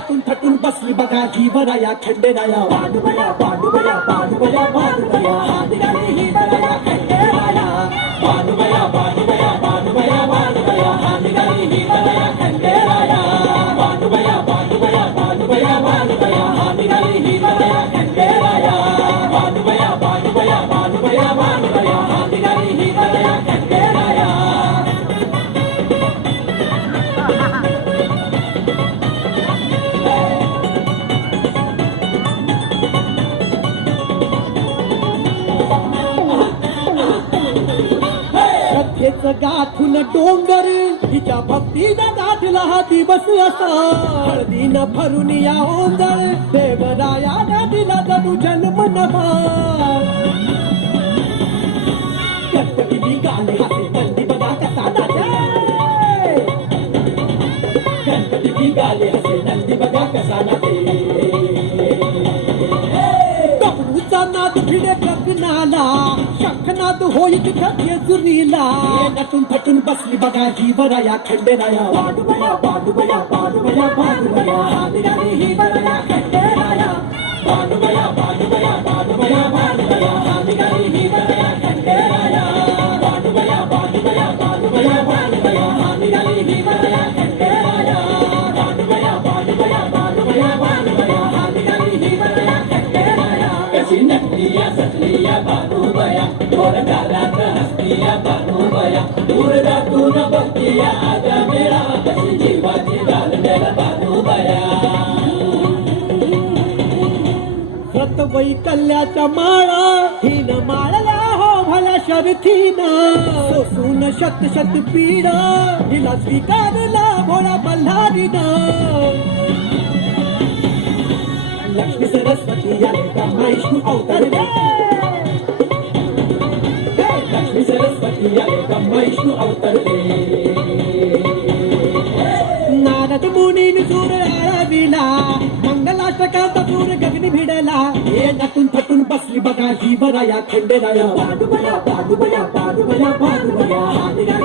नटून थटून बसली बघा ही बराया खंडेराया बानुबया बानुबया बानुबया बानुबया हा निघाली ही बराया खंडेराया बानुबया बानुबया बानुबया बानुबया हा निघाली ही बराया खंडेराया बानुबया बानुबया बानुबया बानुबया हा निघाली ही बराया खंडेराया बानुबया बानुबया बानुबया बानुबया हा निघाली ही बराया खंडेराया श्रद्धेच गाठून डोंगर हिच्या भक्तीनं गाठला हा दिवस असा हळदीनं भरून या ओंजळ देवरायानं दिला जणू जन्म नवा गणपती निघाले हाते बंदी बघा कसा नाचे गणपती निघाले हसे नंदी बघा कसा नाचे कपडूचा नाद भिडे गगनाला शंखनाद होई तिथं जेजुरीला नटून थटून बसली बघा ही बराया खंडेराया बानुबया बानुबया बानुबया बानुबया हा निघाली ही बराया खंडेराया बानुबया बानुबया बानुबया बानुबया हा निघाली ही बराया खंडेराया बानुबया बानुबया बानुबया बानुबया हा निघाली ही बराया खंडेराया बानुबया बानुबया बानुबया बानुबया हा निघाली ही बराया खंडेराया कशी नटलीया सटलीया बानुबया गोर गालात हसतीया बानुबया दूर दाटून बघतीया आजा मेळा कशी जीवाची घालमेल बानुबया व्रत वैकल्याच्या माळा हिन माळल्या हो भल्या शर्थीनं सोसून शत शत पीड हिला स्वीकारला भोळा बल्हारीनं लक्ष्मी सरस्वती आले ब्रह्मा विष्णू अवतरले लक्ष्मी सरस्वती आले ब्रह्मा विष्णू अवतरले नारद मुनीन सूर आळविला मंगलाष्टकांचा सूर गगनी भिडला हे नटून थटून बसली बघा ही बराया खंडेराया बानुबया बानुबया बानुबया बानुबया हा निघाली